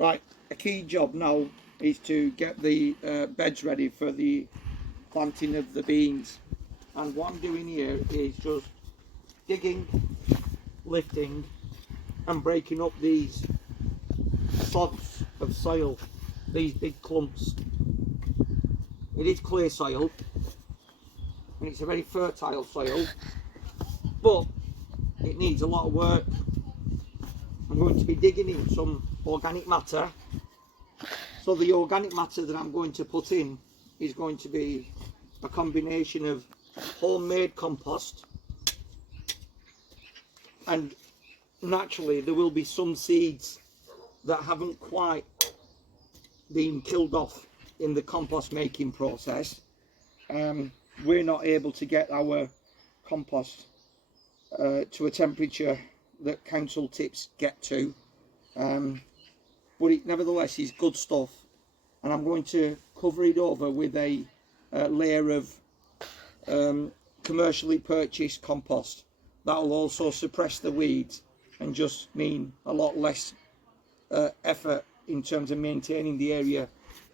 Right, a key job now is to get the beds ready for the planting of the beans. And what I'm doing here is just digging, lifting and breaking up these sods of soil, these big clumps. It is clay soil and it's a very fertile soil, but it needs a lot of work. I'm going to be digging in some organic matter. So the organic matter that I'm going to put in is going to be a combination of homemade compost, and naturally there will be some seeds that haven't quite been killed off in the compost making process. We're not able to get our compost to a temperature that council tips get to, but it nevertheless is good stuff, and I'm going to cover it over with a layer of commercially purchased compost. That will also suppress the weeds and just mean a lot less effort in terms of maintaining the area.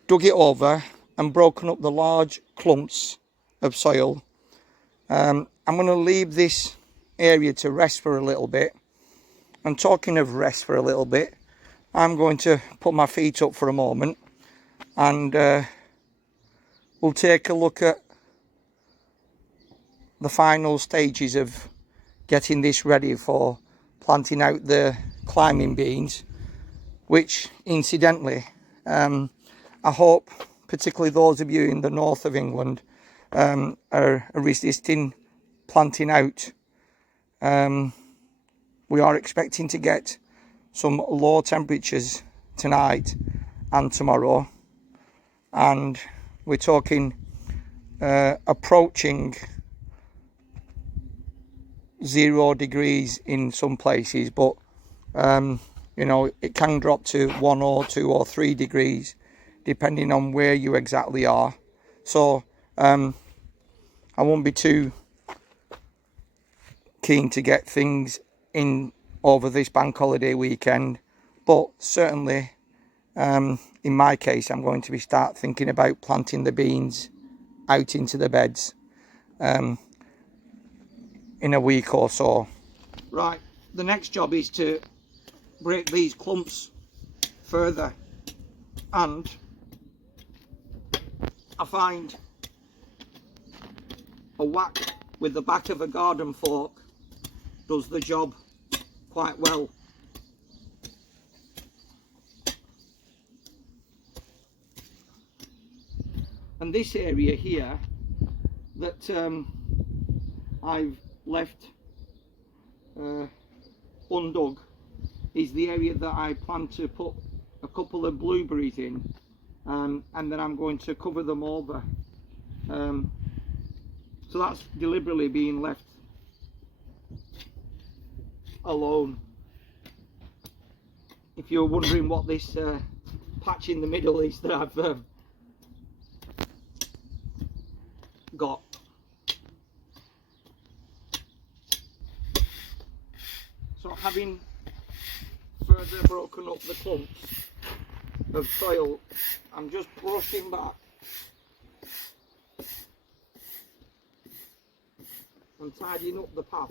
Dug it over and broken up the large clumps of soil. I'm going to leave this area to rest for a little bit. And talking of rest for a little bit, I'm going to put my feet up for a moment and we'll take a look at the final stages of getting this ready for planting out the climbing beans, which incidentally I hope particularly those of you in the north of England are resisting planting out. We are expecting to get some low temperatures tonight and tomorrow, and we're talking approaching 0 degrees in some places, but you know, it can drop to 1 or 2 or 3 degrees depending on where you exactly are. So I won't be too keen to get things in over this bank holiday weekend, but certainly in my case I'm going to start thinking about planting the beans out into the beds in a week or so. Right, the next job is to break these clumps further, and I find a whack with the back of a garden fork does the job quite well. And this area here that I've left undug is the area that I plan to put a couple of blueberries in, and then I'm going to cover them over. So that's deliberately being left alone. If you're wondering what this patch in the middle is that I've got. So having further broken up the clumps of soil, I'm just brushing back and tidying up the path,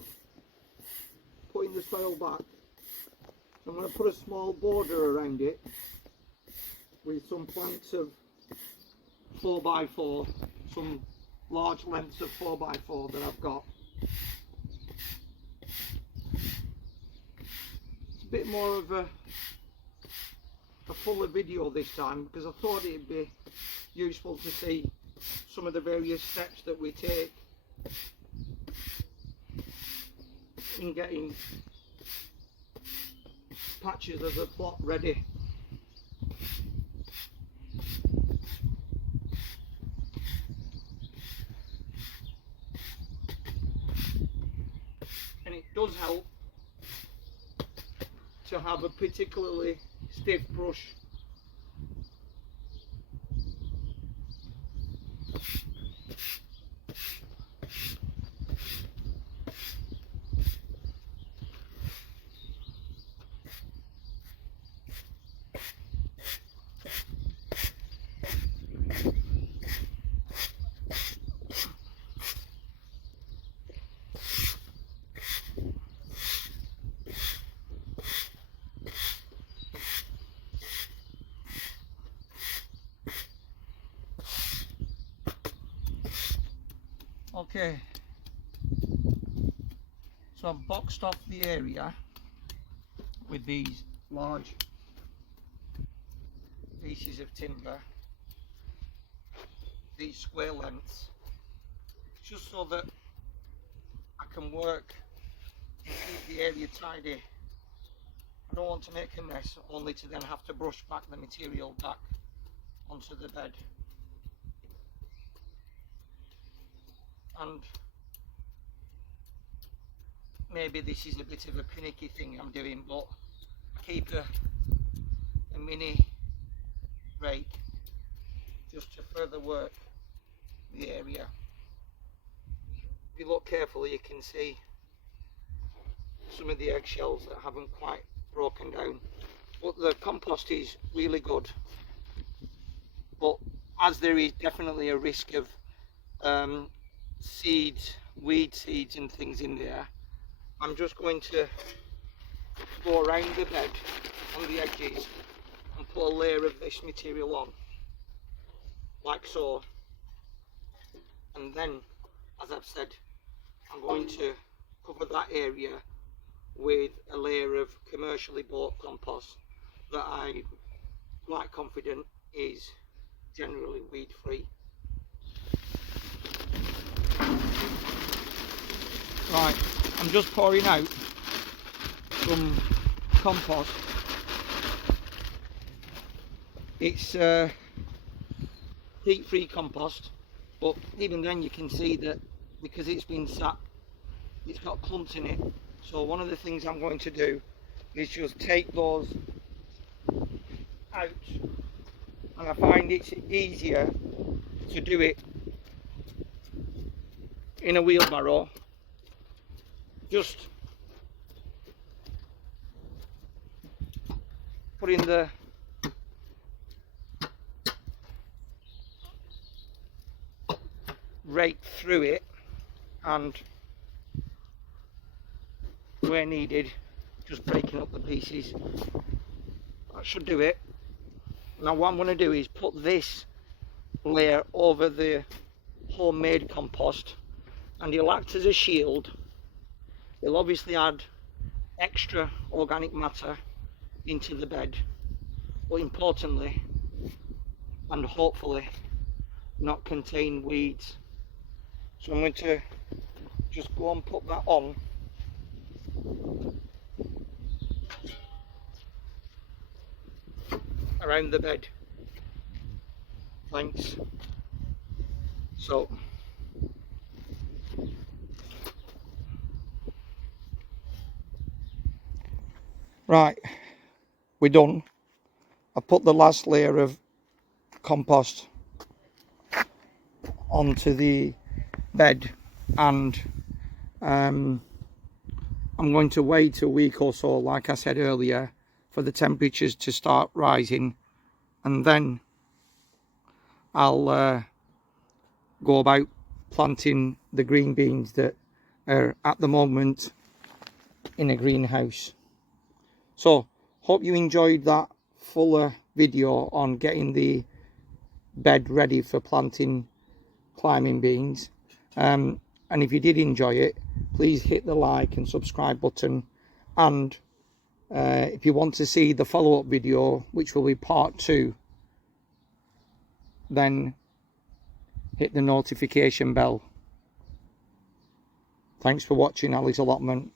putting the soil back. So I'm going to put a small border around it with some planks of 4x4, some large lengths of 4x4 that I've got. It's a bit more of a fuller video this time because I thought it'd be useful to see some of the various steps that we take in getting patches of the plot ready. And it does help to have a particularly stiff brush. Okay, so I've boxed off the area with these large pieces of timber, these square lengths, just so that I can work and keep the area tidy. I don't want to make a mess only to then have to brush back the material back onto the bed. And maybe this is a bit of a panicky thing I'm doing, but I keep a mini rake just to further work the area. If you look carefully, you can see some of the eggshells that haven't quite broken down, but the compost is really good. But as there is definitely a risk of seeds, weed seeds and things in there, I'm just going to go around the bed on the edges and put a layer of this material on, like so. And then, as I've said, I'm going to cover that area with a layer of commercially bought compost that I'm quite confident is generally weed free. Right, I'm just pouring out some compost. It's heat free compost, but even then you can see that because it's been sat, it's got clumps in it. So one of the things I'm going to do is just take those out, and I find it's easier to do it in a wheelbarrow. Just putting the rake through it, and where needed just breaking up the pieces. That should do it. Now what I'm going to do is put this layer over the homemade compost, and it'll act as a shield. It'll obviously add extra organic matter into the bed, but importantly and hopefully not contain weeds. So I'm going to just go and put that on. Around the bed. Thanks. So right, we're done. I've put the last layer of compost onto the bed, and I'm going to wait a week or so, like I said earlier, for the temperatures to start rising, and then I'll go about planting the green beans that are at the moment in a greenhouse. So hope you enjoyed that fuller video on getting the bed ready for planting climbing beans, and if you did enjoy it, please hit the like and subscribe button, and if you want to see the follow-up video, which will be part 2, then hit the notification bell. Thanks for watching Ali's Allotment.